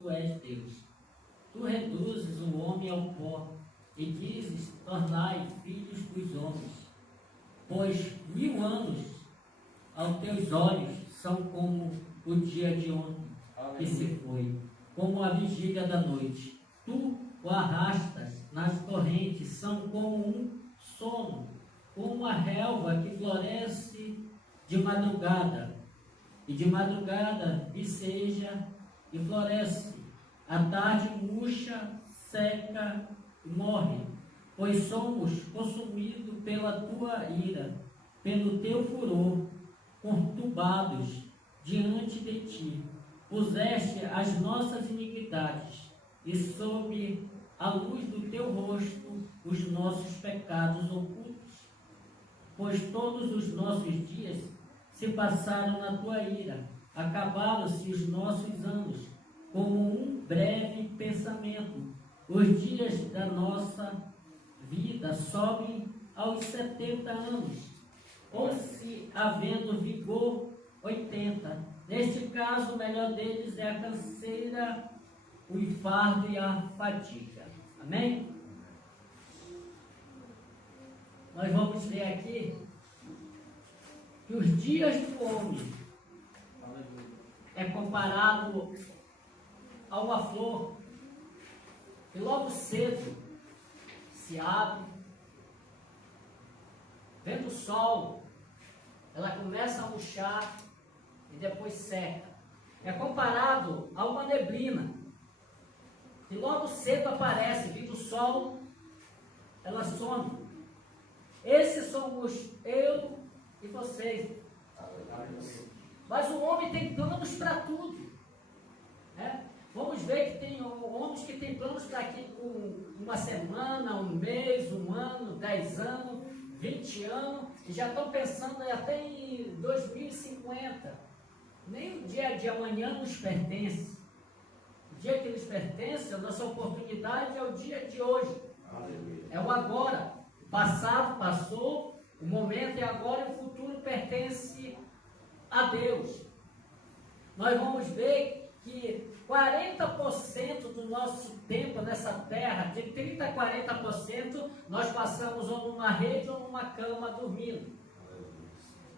Tu és Deus. Tu reduzes o homem ao pó e dizes, tornai filhos dos homens. Pois 1000 anos aos teus olhos são como o dia de ontem que se foi, como a vigília da noite. Tu o arrastas nas correntes, são como um sono, como a relva que floresce de madrugada, e de madrugada viceja e floresce. À tarde murcha, seca e morre, pois somos consumidos pela tua ira, pelo teu furor, conturbados diante de ti. Puseste as nossas iniquidades, e sob a luz do teu rosto os nossos pecados ocultos. Pois todos os nossos dias se passaram na tua ira, acabaram-se os nossos anos, como um breve pensamento. Os dias da nossa vida sobem aos 70 anos, ou se havendo vigor 80. Neste caso, o melhor deles é a canseira, o enfardo e a fadiga. Amém? Nós vamos ler aqui que os dias do homem é comparado a uma flor que logo cedo se abre, vendo o sol, ela começa a murchar e depois seca. É comparado a uma neblina que logo cedo aparece, vindo o sol, ela some. Esses somos eu e vocês. Mas o homem tem planos para tudo, né? Vamos ver que tem homens que têm planos para aqui com uma semana, um mês, um ano, 10 anos, 20 anos, e já estão pensando até em 2050. Nem o dia de amanhã nos pertence. O dia que nos pertence, a nossa oportunidade é o dia de hoje. Aleluia. É o agora. O passado passou, o momento é agora e o futuro pertence a Deus. Nós vamos ver que 40% do nosso tempo nessa terra, de 30% a 40%, nós passamos ou numa rede ou numa cama dormindo.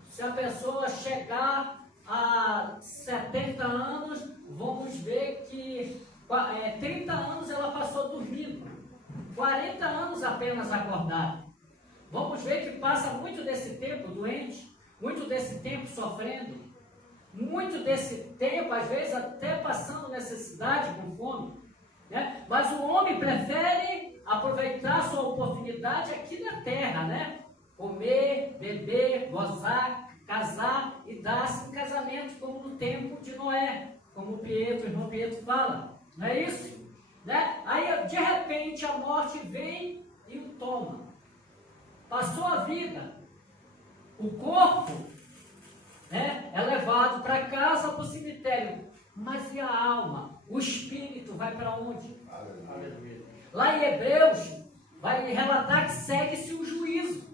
Se a pessoa chegar a 70 anos, vamos ver que 30 anos ela passou dormindo, 40 anos apenas acordado. Vamos ver que passa muito desse tempo doente, muito desse tempo sofrendo, muito desse tempo, às vezes até passando necessidade, com fome, né? Mas o homem prefere aproveitar a sua oportunidade aqui na terra, né? Comer, beber, gozar, casar e dar-se em casamento, como no tempo de Noé, como o irmão Pietro fala, não é isso? Né? Aí de repente a morte vem e o toma. Passou a vida, o corpo, né, é levado para casa, para o cemitério, mas e a alma? O espírito vai para onde? Aleluia. Lá em Hebreus vai relatar que segue-se o juízo.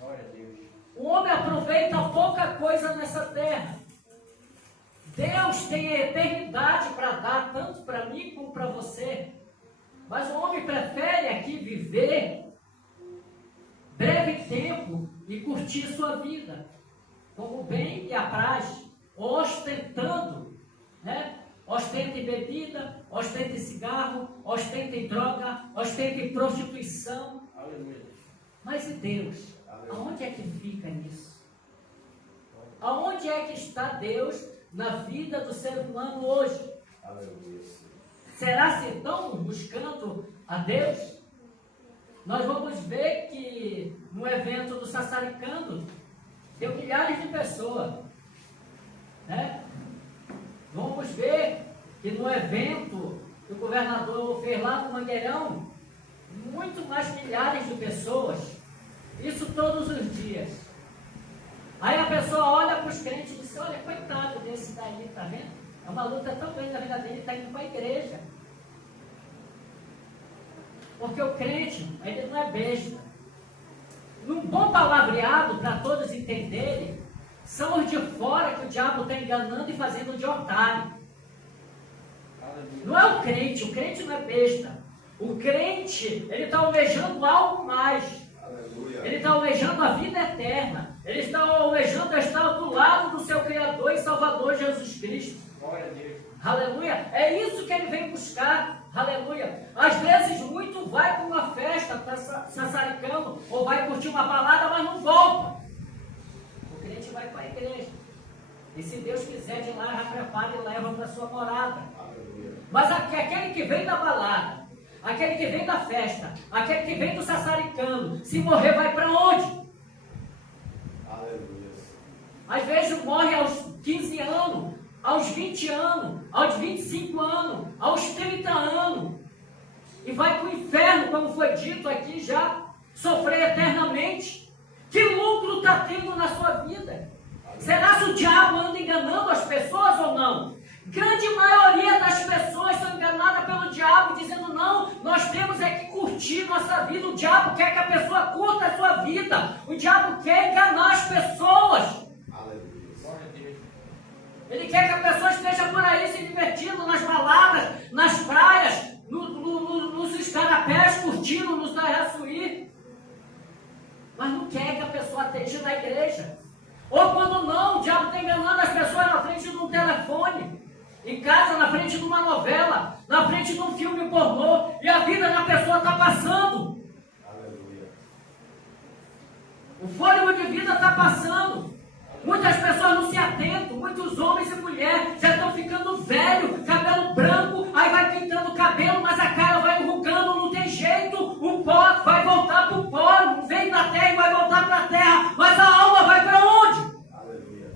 Glória a Deus. O homem aproveita pouca coisa nessa terra. Deus tem a eternidade para dar, tanto para mim como para você. Mas o homem prefere aqui viver breve tempo e curtir sua vida, como bem e apraz, ostentando, né? Ostenta em bebida, ostenta em cigarro, ostenta em droga, ostenta em prostituição. Aleluia. Mas e Deus? Aleluia. Aonde é que fica nisso? Aonde é que está Deus na vida do ser humano hoje? Aleluia. Será que estão buscando a Deus? Nós vamos ver que no evento do Sassaricando deu milhares de pessoas, né? Vamos ver que no evento que o governador fez lá no Mangueirão, muito mais milhares de pessoas, isso todos os dias. Aí a pessoa olha para os crentes e diz, olha, coitado desse daí, tá vendo? É uma luta tão grande na vida dele, está indo para a igreja. Porque o crente, ele não é besta. Num bom palavreado, para todos entenderem, são os de fora que o diabo está enganando e fazendo de otário. Não é o crente não é besta. O crente, ele está almejando algo mais. Ele está almejando a vida eterna. Ele está almejando estar do lado do seu Criador e Salvador Jesus Cristo. Glória a Deus. Aleluia. É isso que ele vem buscar. Aleluia. Às vezes muito vai para uma festa, para sassaricando, ou vai curtir uma balada, mas não volta. O crente vai para a igreja. E se Deus quiser, de lá já prepara e leva para sua morada. Mas aquele que vem da balada, aquele que vem da festa, aquele que vem do sassaricando, se morrer vai para onde? Aleluia. Às vezes morre aos 15 anos, aos 20 anos, aos 25 anos, aos 30 anos. E vai para o inferno, como foi dito aqui já, sofrer eternamente. Que lucro está tendo na sua vida? Será que o diabo anda enganando as pessoas ou não? Grande maioria das pessoas são enganadas pelo diabo, dizendo não, nós temos é que curtir nossa vida. O diabo quer que a pessoa curta a sua vida. O diabo quer enganar as pessoas. Ele quer que a pessoa esteja por aí se divertindo nas baladas, nas praias, nos escarapés, curtindo, nos Daiaçuí. Mas não quer que a pessoa esteja na igreja. Ou quando não, o diabo está enganando as pessoas na frente de um telefone, em casa, na frente de uma novela, na frente de um filme pornô, e a vida da pessoa está passando. Aleluia. O fôlego de vida está passando. Muitas pessoas não se atentam, muitos homens e mulheres já estão ficando velhos, cabelo branco, aí vai pintando o cabelo, mas a cara vai enrugando, não tem jeito, o pó vai voltar para o pó, vem da terra e vai voltar para a terra, mas a alma vai para onde? Aleluia.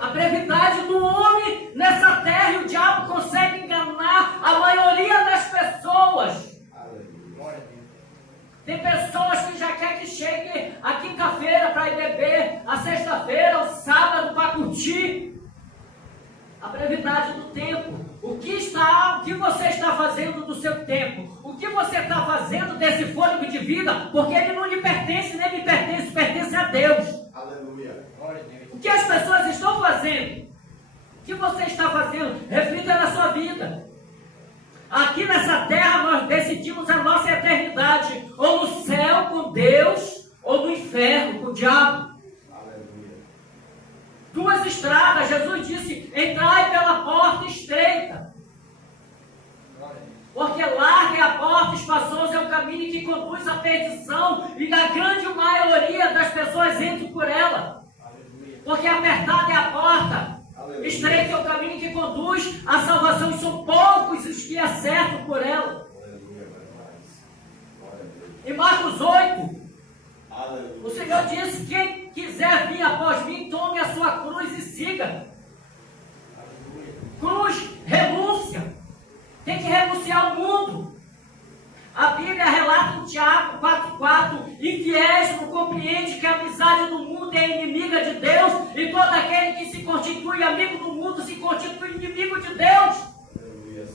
A brevidade do homem nessa terra, e o diabo consegue enganar a maioria das pessoas. Aleluia. Tem pessoas que já querem que chegue a quinta-feira para ir beber, a sexta-feira, o sábado para curtir. A brevidade do tempo. O que você está fazendo do seu tempo? O que você está fazendo desse fôlego de vida? Porque ele não lhe pertence, nem me pertence, pertence a Deus. Aleluia. O que as pessoas estão fazendo? O que você está fazendo? Reflita na sua vida. Aqui nessa terra nós decidimos a nossa eternidade, ou no céu com Deus, ou no inferno com o diabo. Aleluia. Duas estradas, Jesus disse, entrai pela porta estreita. Porque larga é a porta, espaçoso é o caminho que conduz à perdição, e a grande maioria das pessoas entra por ela. Porque apertada é a porta, estreito é o caminho que conduz à salvação, e são poucos os que acertam por ela. Em Marcos 8, o Senhor disse, quem quiser vir após mim, tome a sua cruz e siga. Cruz, renúncia. Tem que renunciar ao mundo. A Bíblia relata em Tiago 4,4: infiéis não compreende que a amizade do mundo é inimiga de Deus, e todo aquele que se constitui amigo do mundo se constitui inimigo de Deus. Aleluia.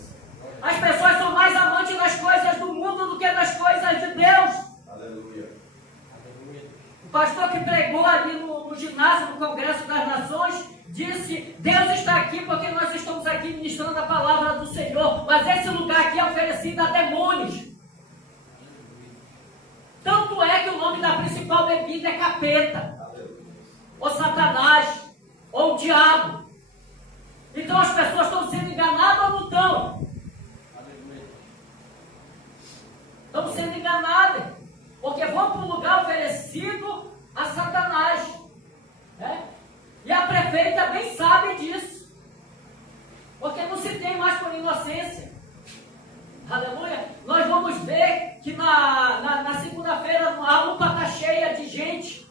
As pessoas são mais amantes das coisas do mundo do que das coisas de Deus. Aleluia. O pastor que pregou ali no ginásio do Congresso das Nações disse, Deus está aqui porque nós estamos aqui ministrando a palavra do Senhor, mas esse lugar aqui é oferecido a demônios. Tanto é que o nome da principal bebida é capeta, ou Satanás, ou o diabo. Então as pessoas estão sendo enganadas ou não estão? Estão sendo enganadas, porque vão para um lugar oferecido a Satanás, né? E a prefeita bem sabe disso, porque não se tem mais por inocência. Aleluia. Nós vamos ver que na segunda-feira a lupa está cheia de gente,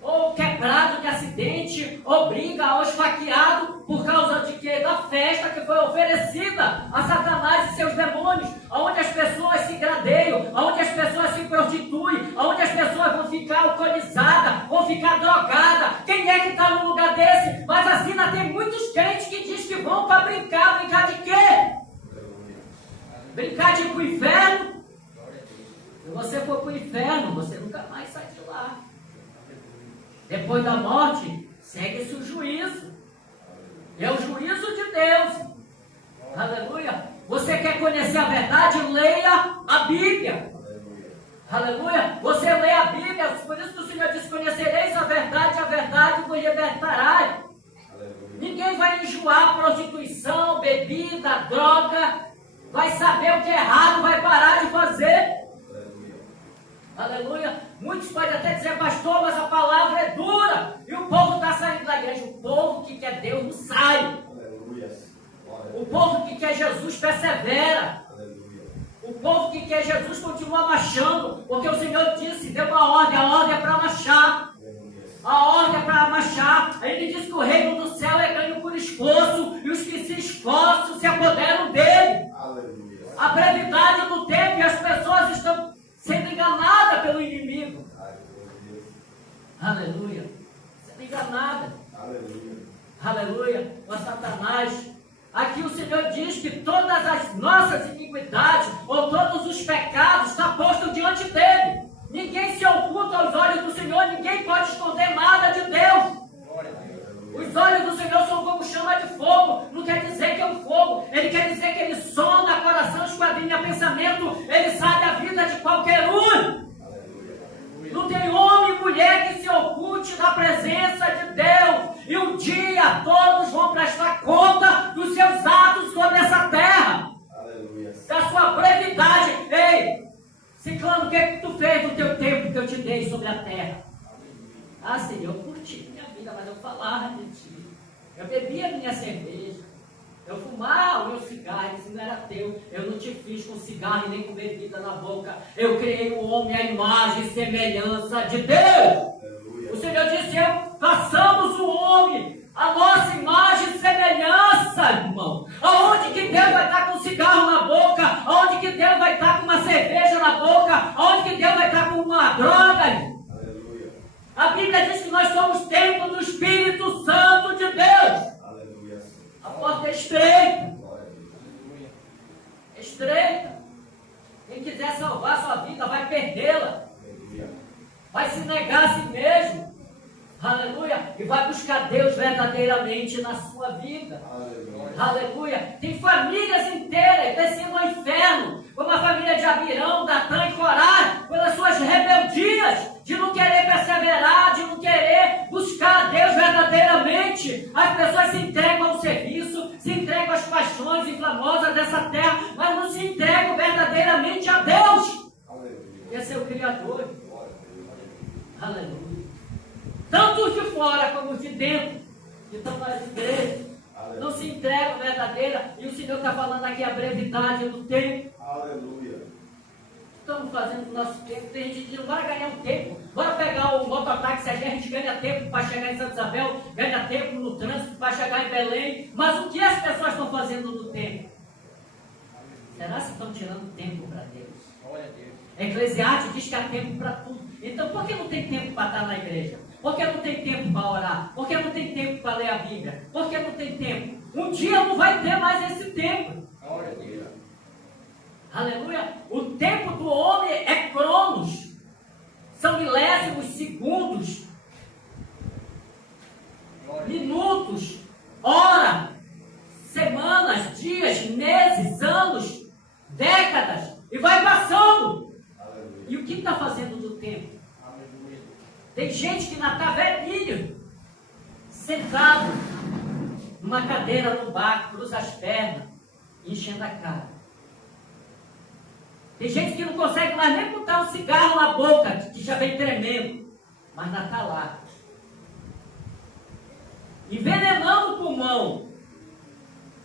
ou quebrado de acidente, ou briga, ou esfaqueado, por causa de quê? Da festa que foi oferecida a Satanás e seus demônios, onde as pessoas se gradeiam, onde as pessoas se prostituem, onde as pessoas vão ficar alcoolizadas, vão ficar drogadas. Quem é que está num lugar desse? Mas assim ainda tem muitos crentes que dizem que vão para brincar. Brincar de quê? Brincar de ir para o inferno? Se você for para o inferno, você nunca mais sai de lá. Depois da morte, segue-se o juízo. É o juízo de Deus. você quer conhecer a verdade, leia a Bíblia. Aleluia. Você lê a Bíblia, por isso que o Senhor diz: conhecereis a verdade vos libertará. Ninguém vai enjoar prostituição, bebida, droga, vai saber o que é errado, vai parar de fazer. Aleluia. Muitos podem até dizer: pastor, mas a palavra é dura e o povo está saindo da igreja. O povo que quer Deus não sai. O povo que quer Jesus persevera. O povo que quer Jesus continua marchando, porque o Senhor disse, deu uma ordem, a ordem é para marchar. A ordem é para marchar. Ele diz que o reino do céu é ganho por esforço, e os que se esforçam se apoderam dele. Aleluia. A brevidade do tempo, e as pessoas estão sendo enganadas pelo inimigo. Aleluia. Sendo enganadas. Aleluia. Aleluia. O Satanás. Aqui o Senhor diz que todas as nossas iniquidades, ou todos os pecados, estão postos diante dele. Ninguém se oculta aos olhos do Senhor, ninguém pode esconder nada de Deus. Os olhos do Senhor são como chama de fogo. Não quer dizer que é um fogo, ele quer dizer que ele sonda coração, esquadrinha pensamento, ele sabe a vida de qualquer um. Não tem homem e mulher que se oculte da presença de Deus. E um dia todos vão prestar conta dos seus atos sobre essa terra. Aleluia. Da sua brevidade. Ei, Ciclano, o que é que tu fez no teu tempo que eu te dei sobre a terra? Ah, Senhor, eu curti minha vida, mas eu falava de ti. Eu bebia minha cerveja. Eu fumava o meu cigarro, isso não era teu. Eu não te fiz com cigarro e nem com bebida na boca. Eu criei o homem à imagem e semelhança de Deus. Aleluia. O Senhor disse: façamos o homem a nossa imagem e semelhança, irmão. Aonde que Deus vai estar com cigarro na boca? Aonde que Deus vai estar com uma cerveja na boca? Aonde que Deus vai estar com uma droga? Aleluia. A Bíblia diz que nós somos templo do Espírito Santo de Deus. A porta é estreita. É estreita. Quem quiser salvar sua vida vai perdê-la. Vai se negar a si mesmo. Aleluia. E vai buscar Deus verdadeiramente na sua vida. Aleluia. Tem famílias inteiras descendo ao inferno, como a família de Abirão, Datã e Corá, pelas suas rebeldias, de não querer perseverar, de não querer buscar a Deus verdadeiramente. As pessoas se entregam ao serviço, se entregam às paixões inflamosas dessa terra, mas não se entregam verdadeiramente a Deus. Esse é o Criador. Aleluia. Tanto os de fora como os de dentro, que estão nas igrejas, não se entregam verdadeira. E o Senhor está falando aqui a brevidade do tempo. Aleluia. Estamos fazendo o nosso tempo. Tem gente que não vai ganhar um tempo. Bora pegar o mototáxi, a gente ganha tempo para chegar em Santa Isabel, ganha tempo no trânsito para chegar em Belém. Mas o que as pessoas estão fazendo no tempo? Será que estão tirando tempo para Deus? Olha Deus. Eclesiastes diz que há tempo para tudo. Então por que não tem tempo para estar na igreja? Por que não tem tempo para orar? Por que não tem tempo para ler a Bíblia? Por que não tem tempo? Um dia não vai ter mais esse tempo. Glória a Deus. Aleluia. O tempo do homem é cronos. São milésimos segundos. Minutos. Hora. Semanas, dias, meses, anos, décadas. E vai passando. Aleluia. E o que está fazendo do tempo? Tem gente que ainda está velhinho, sentado numa cadeira no bar, cruza as pernas, enchendo a cara. Tem gente que não consegue mais nem botar um cigarro na boca, que já vem tremendo, mas ainda está lá. Envenenando o pulmão.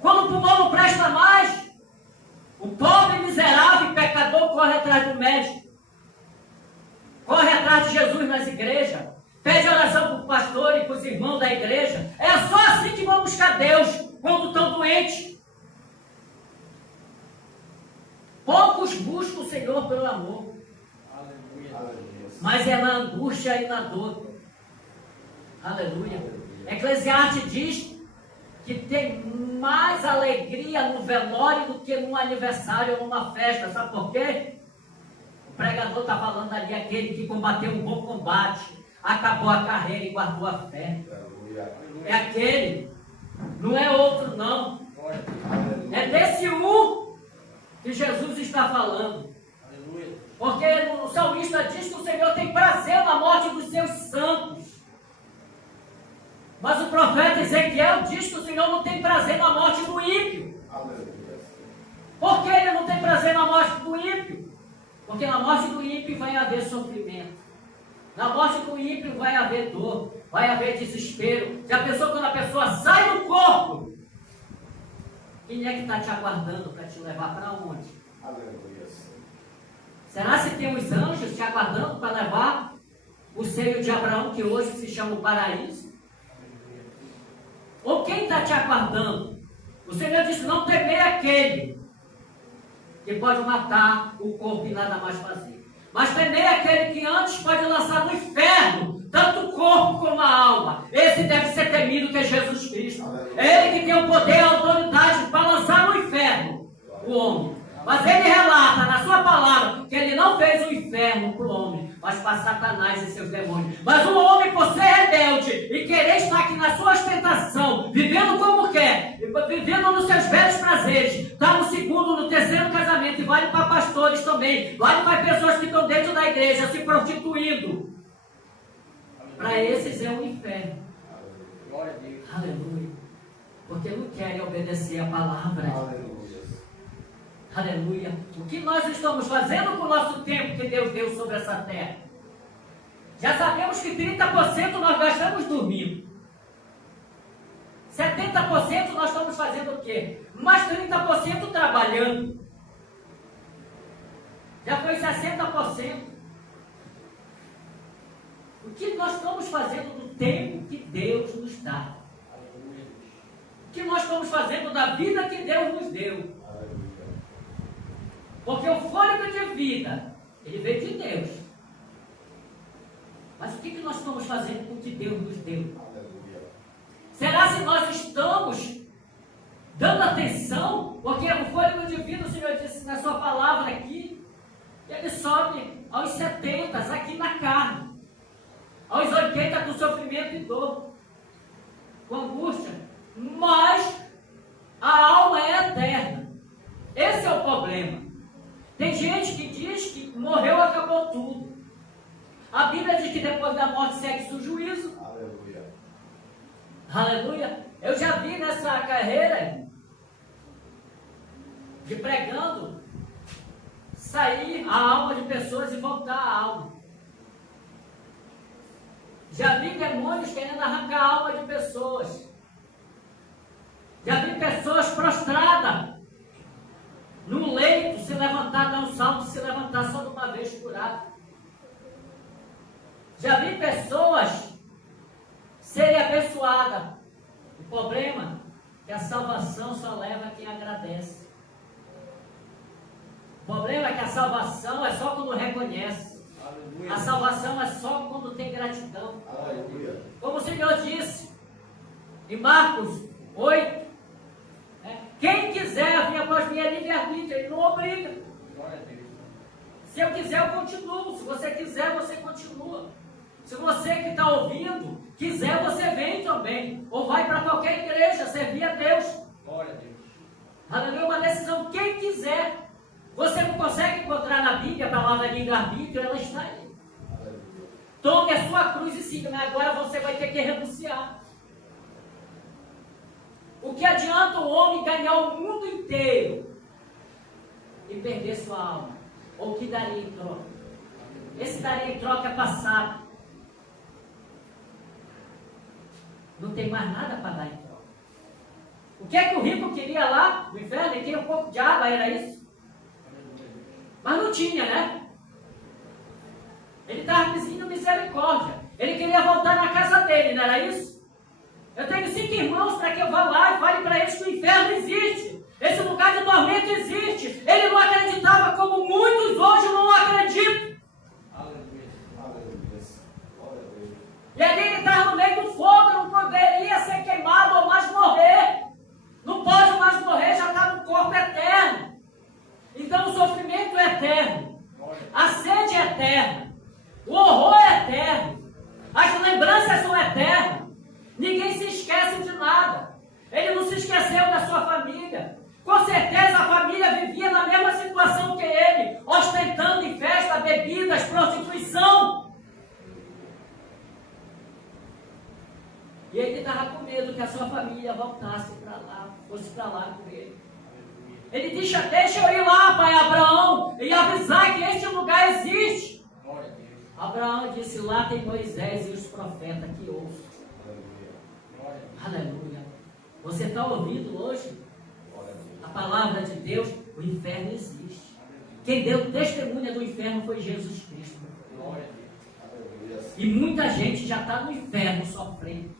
Quando o pulmão não presta mais, o pobre, miserável e pecador corre atrás do médico. Corre atrás de Jesus nas igrejas. Pede oração para o pastor e para os irmãos da igreja. É só assim que vão buscar Deus quando estão doentes. Poucos buscam o Senhor pelo amor. Aleluia. Mas é na angústia e na dor. Aleluia. Eclesiastes diz que tem mais alegria no velório do que num aniversário ou numa festa. Sabe por quê? O pregador está falando ali, aquele que combateu um bom combate, acabou a carreira e guardou a fé. É aquele, não é outro não. É desse um que Jesus está falando. Aleluia. Porque o salmista diz que o Senhor tem prazer na morte dos seus santos. Mas o profeta Ezequiel diz que o Senhor não tem prazer na morte do ímpio. Aleluia. Por que ele não tem prazer na morte do ímpio? Porque na morte do ímpio vai haver sofrimento. Na morte do ímpio vai haver dor, vai haver desespero. Já pensou quando a pessoa sai do corpo? Quem é que está te aguardando para te levar para onde? Aleluia. Será que tem os anjos te aguardando para levar o seio de Abraão, que hoje se chama o paraíso? Ou quem está te aguardando? O Senhor disse: não temei aquele que pode matar o corpo e nada mais fazer. Mas temei aquele que antes pode lançar no inferno, tanto o corpo como a alma. Esse deve ser temido, que é Jesus Cristo. Ele que tem o poder e a autoridade para lançar no inferno o homem. Mas ele relata na sua palavra que ele não fez o inferno para o homem, mas para Satanás e seus demônios. Mas o homem, por ser rebelde e querer estar aqui na sua ostentação, vivendo como quer, vivendo nos seus velhos prazeres, está no segundo, no terceiro casamento, e vale para pastores também, vale para pessoas que estão dentro da igreja se prostituindo. Para esses é o inferno. Glória a Deus. Aleluia. Porque não querem obedecer a palavra. Aleluia. Aleluia. O que nós estamos fazendo com o nosso tempo que Deus deu sobre essa terra? Já sabemos que 30% nós gastamos dormindo. 70% nós estamos fazendo o quê? Mais 30% trabalhando. Já foi 60%. O que nós estamos fazendo do tempo que Deus nos dá? Aleluia. O que nós estamos fazendo da vida que Deus nos deu? Porque o fôlego de vida, ele veio de Deus. Mas o que nós estamos fazendo com o que Deus nos deu? Aleluia. Será se nós estamos dando atenção? Porque o fôlego de vida, o Senhor disse na sua palavra aqui, que ele sobe aos 70, aqui na carne. Aos 80 com sofrimento e dor. Com angústia. Mas a alma é eterna. Esse é o problema. Tem gente que diz que morreu, acabou tudo. A Bíblia diz que depois da morte segue-se o juízo. Aleluia. Aleluia. Eu já vi nessa carreira de pregando sair a alma de pessoas e voltar a alma. Já vi demônios querendo arrancar a alma de pessoas. Já vi pessoas prostradas num leito, se levantar, dar um salto, se levantar só de uma vez curado. Já vi pessoas serem abençoadas. O problema é que a salvação só leva quem agradece. O problema é que a salvação é só quando reconhece. Aleluia. A salvação é só quando tem gratidão. Aleluia. Como o Senhor disse em Marcos 8, quem quiser vir após mim é livre-arbítrio, ele não obriga. Glória a Deus. Se eu quiser, eu continuo. Se você quiser, você continua. Se você que está ouvindo quiser, você vem também. Ou vai para qualquer igreja servir a Deus. Glória a Deus. Aleluia, uma decisão. Quem quiser. Você não consegue encontrar na Bíblia a palavra livre-arbítrio, ela está aí. Aleluia. Tome a sua cruz e siga, mas agora você vai ter que renunciar. O que adianta o homem ganhar o mundo inteiro e perder sua alma? Ou o que daria em troca? Esse daria em troca é passado. Não tem mais nada para dar em troca. O que é que o rico queria lá no inferno? Ele queria um pouco de água, era isso? Mas não tinha, né? Ele estava pedindo misericórdia. Ele queria voltar na casa dele, não era isso? Eu tenho 5 irmãos para que eu vá lá e fale para eles que o inferno existe. Esse lugar de tormento existe. Ele não acreditava como muitos hoje não acreditam. Aleluia. Aleluia. Glória a Deus. E ali ele estava no meio do fogo, não poderia ser queimado ou mais morrer. Não pode mais morrer, já está no corpo eterno. Então o sofrimento é eterno. A sede é eterna. O horror é eterno. As lembranças são eternas. Ninguém se esquece de nada. Ele não se esqueceu da sua família. E ele estava com medo que a sua família voltasse para lá, fosse para lá com ele. Ele disse, deixa eu ir lá, pai Abraão, e avisar que este lugar existe. Glória a Deus. Abraão disse, lá tem Moisés e os profetas que ouçam. Glória a Deus. Aleluia. Você está ouvindo hoje Glória a Deus. a palavra de Deus? O inferno existe. Quem deu testemunha do inferno foi Jesus Cristo. Glória a Deus. Aleluia. E muita gente já está no inferno sofrendo.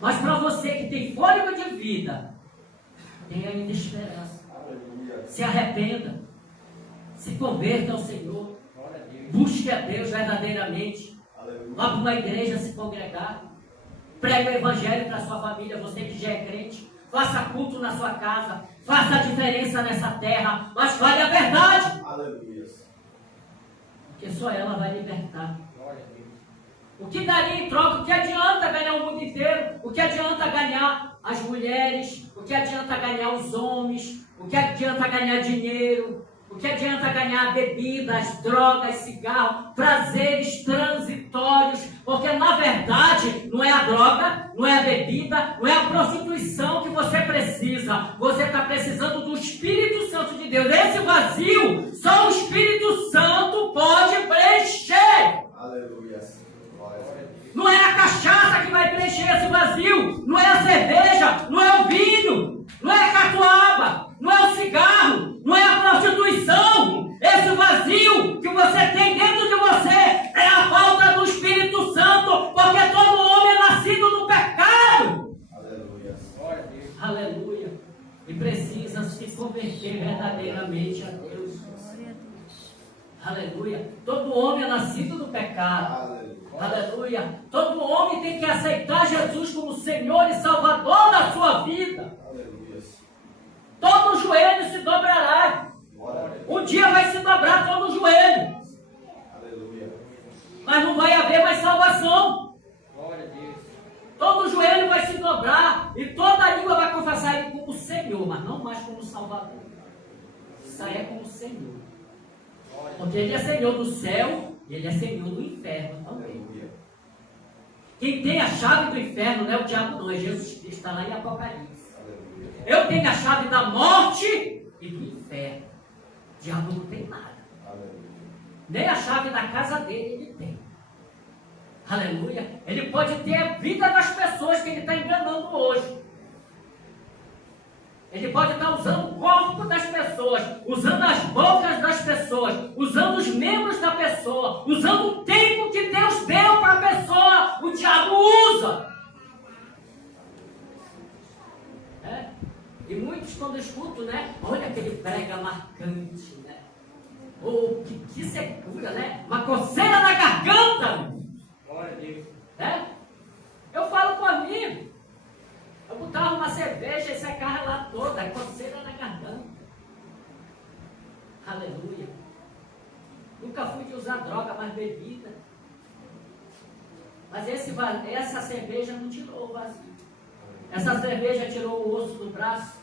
Mas para você que tem fôlego de vida, tem ainda esperança. Aleluia. Se arrependa. Se converta ao Senhor. Glória a Deus. Busque a Deus verdadeiramente. Aleluia. Vá para uma igreja se congregar. Pregue o evangelho para a sua família, você que já é crente. Faça culto na sua casa. Faça a diferença nessa terra. Mas fale a verdade. Aleluia. Porque só ela vai libertar. Glória a Deus. O que daria em troca? O que adianta ganhar o mundo inteiro? O que adianta ganhar as mulheres? O que adianta ganhar os homens? O que adianta ganhar dinheiro? O que adianta ganhar bebidas, drogas, cigarro, prazeres transitórios? Porque na verdade não é a droga, não é a bebida, não é a prostituição que você precisa. Você está precisando do Espírito Santo de Deus. Esse vazio só o Espírito Santo pode preencher. Aleluia. Glória a Deus. Não é a cachaça que vai preencher esse vazio, não é a cerveja, não é o vinho, não é a catuaba, não é o cigarro, não é a prostituição. Esse vazio que você tem dentro de você é a falta do Espírito Santo, porque todo homem é nascido no pecado. Aleluia. Glória a Deus. Aleluia. E precisa se converter verdadeiramente a Deus. Aleluia. Todo homem é nascido no pecado. Aleluia. Aleluia. Todo homem tem que aceitar Jesus como Senhor e Salvador da sua vida. Aleluia. Todo joelho se dobrará. Glória a Deus. Um dia vai se dobrar todo joelho. Aleluia. Mas não vai haver mais salvação. Glória a Deus. Todo joelho vai se dobrar. E toda língua vai confessar Ele como Senhor, mas não mais como Salvador. Isso aí é como Senhor. Glória a Porque Ele é Senhor do céu e Ele é Senhor do inferno também. Aleluia. Quem tem a chave do inferno não é o diabo, não, é Jesus Cristo. Está lá em Apocalipse. Aleluia. Eu tenho a chave da morte e do inferno. O diabo não tem nada. Aleluia. Nem a chave da casa dele ele tem. Aleluia. Ele pode ter a vida das pessoas que ele está enganando hoje. Ele pode estar usando o corpo das pessoas, usando as bocas das pessoas, usando os membros da pessoa, usando o tempo que Deus deu para a pessoa. O diabo usa. É? E muitos quando escutam, né? Olha aquele prega marcante, né? Oh, que secura, né? Uma coceira na garganta. Glória a Deus. Né? Eu falo por mim. Eu botava uma cerveja e secava lá toda, a coceira na garganta. Aleluia. Nunca fui de usar droga, mas bebida. Mas essa cerveja não tirou o vazio. Essa cerveja tirou o osso do braço,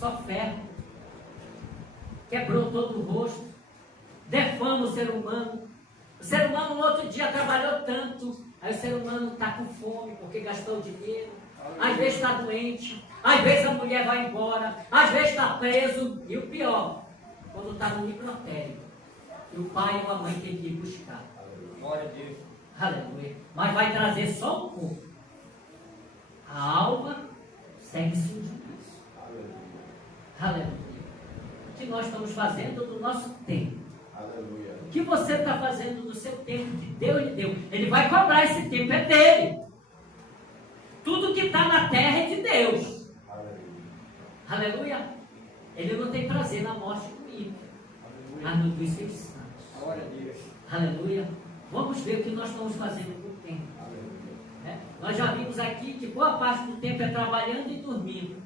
só ferro. Quebrou todo o rosto. Defama o ser humano. O ser humano no outro dia trabalhou tanto. Aí o ser humano está com fome porque gastou dinheiro. Às vezes está doente. Às vezes a mulher vai embora. Às vezes está preso. E o pior, quando está no microtério. E o pai ou a mãe tem que ir buscar. Glória a Deus. Aleluia. Mas vai trazer só o corpo. A alma segue sem juízo. Aleluia. O que nós estamos fazendo do nosso tempo? Aleluia. O que você está fazendo do seu tempo que Deus lhe deu? Ele vai cobrar esse tempo, é dele. Tudo que está na terra é de Deus. Aleluia. Aleluia. Ele não tem prazer na morte do ímpio, mas no dos seus santos. Glória a Deus. Aleluia. Vamos ver o que nós estamos fazendo com o tempo. Aleluia. Nós já vimos aqui que boa parte do tempo é trabalhando e dormindo.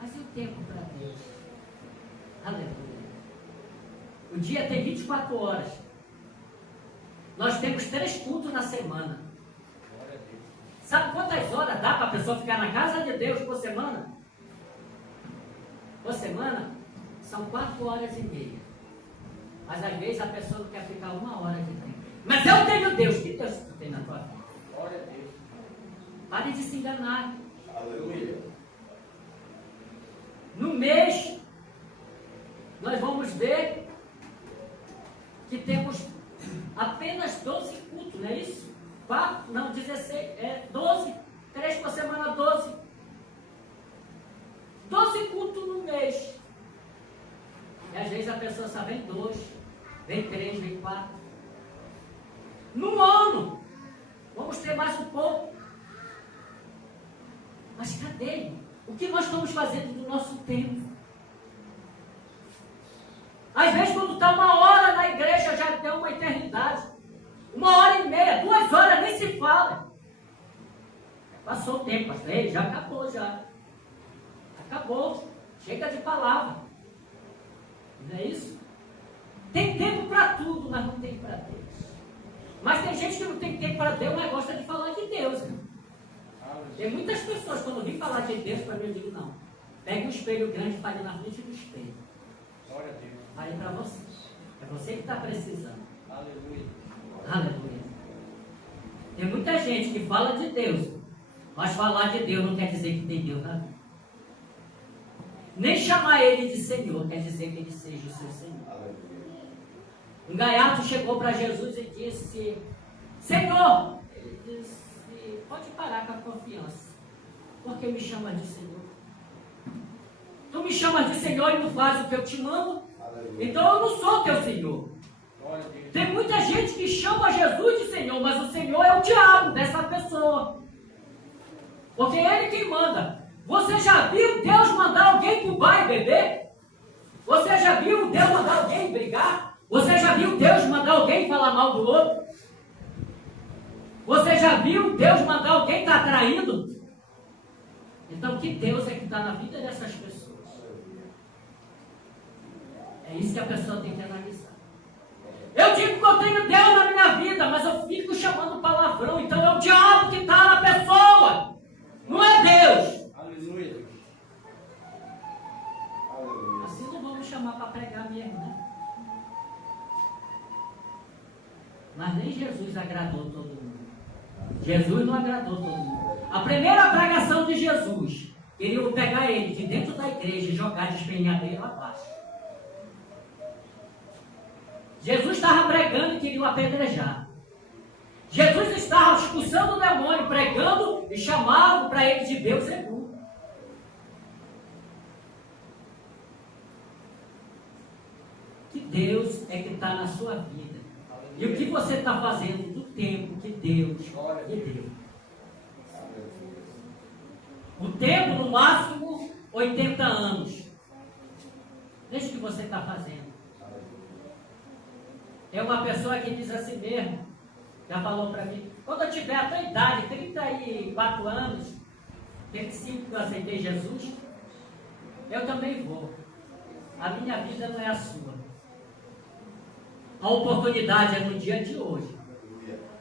Mas e o tempo para Deus? Aleluia. O dia tem 24 horas. Nós temos 3 cultos na semana. Glória a Deus. Sabe quantas horas dá para a pessoa ficar na casa de Deus por semana? Por semana são 4 horas e meia. Mas às vezes a pessoa não quer ficar 1 hora de tempo. Mas eu tenho Deus. Que Deus tu tem na tua vida? Glória a Deus. Pare de se enganar. Aleluia. No mês, nós vamos ver que temos apenas 12 cultos, não é isso? 4, não, 16, 12, 3 por semana, 12. 12 cultos no mês. E às vezes a pessoa só vem 2, vem 3, vem 4. No ano, vamos ter mais um pouco. Mas cadê? O que nós estamos fazendo do nosso tempo? Às vezes, quando está 1 hora na igreja, já tem uma eternidade. 1h30, 2 horas, nem se fala. Passou o tempo, pastor, já acabou, já. Acabou. Chega de palavra. Não é isso? Tem tempo para tudo, mas não tem para Deus. Mas tem gente que não tem tempo para Deus, mas gosta de falar de Deus. Né? Tem muitas pessoas, quando vêm falar de Deus, para mim eu digo, não. Pega um espelho grande e fale na frente do espelho. Glória a Deus. Fale para você. É você que está precisando. Aleluia. Aleluia. Tem muita gente que fala de Deus, mas falar de Deus não quer dizer que tem Deus na vida. Nem chamar Ele de Senhor quer dizer que Ele seja o seu Senhor. Um gaiato chegou para Jesus e disse, Senhor, ele disse, pode parar com a confiança, porque me chama de Senhor. Tu me chamas de Senhor e não faz o que eu te mando, então eu não sou teu Senhor. Tem muita gente que chama Jesus de Senhor, mas o Senhor é o diabo dessa pessoa, porque é Ele quem manda. Você já viu Deus mandar alguém para o bar e beber? Você já viu Deus mandar alguém brigar? Você já viu Deus mandar alguém falar mal do outro? Você já viu Deus mandar alguém estar traindo? Então, que Deus é que está na vida dessas pessoas? É isso que a pessoa tem que analisar. Eu digo que eu tenho Deus na minha vida, mas eu fico chamando palavrão. Então, é o diabo que está na pessoa. Não é Deus. Aleluia. Assim não vamos chamar para pregar mesmo, né? Mas nem Jesus agradou todo mundo. Jesus não agradou todo mundo. A primeira pregação de Jesus, queriam pegar ele de dentro da igreja e jogar de espinhadeiro abaixo. Jesus estava pregando e queriam apedrejar. Jesus estava expulsando o demônio, pregando e chamavam para ele de Beelzebul. Que Deus é que está na sua vida. E o que você está fazendo do tempo que Deus lhe deu? O tempo, no máximo, 80 anos. Veja o que você está fazendo. É uma pessoa que diz assim mesmo, já falou para mim, quando eu tiver a tua idade, 34 anos, 35 que eu aceitei Jesus, eu também vou. A minha vida não é a sua. A oportunidade é no dia de hoje.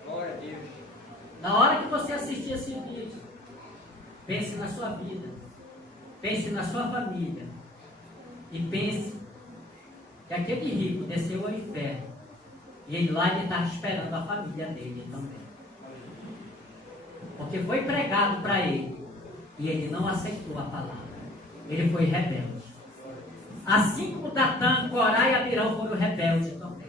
Glória a Deus. Na hora que você assistir esse vídeo, pense na sua vida, pense na sua família e pense que aquele rico desceu ao inferno e ele lá ele está esperando a família dele também. Porque foi pregado para ele e ele não aceitou a palavra. Ele foi rebelde. Assim como Datã, Corá e Abirão foram rebeldes também.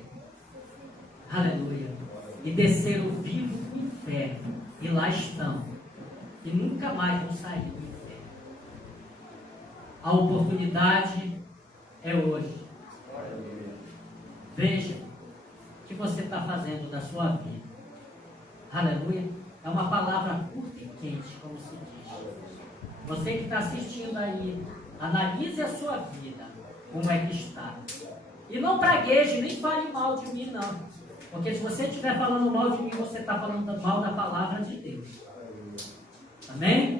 Aleluia. E desceram vivos do inferno. E lá estão. E nunca mais vão sair do inferno. A oportunidade é hoje. Veja o que você está fazendo da sua vida. Aleluia. É uma palavra curta e quente, como se diz. Você que está assistindo aí, analise a sua vida. Como é que está. E não pragueje, nem fale mal de mim, não. Porque se você estiver falando mal de mim, você está falando mal da palavra de Deus. Amém?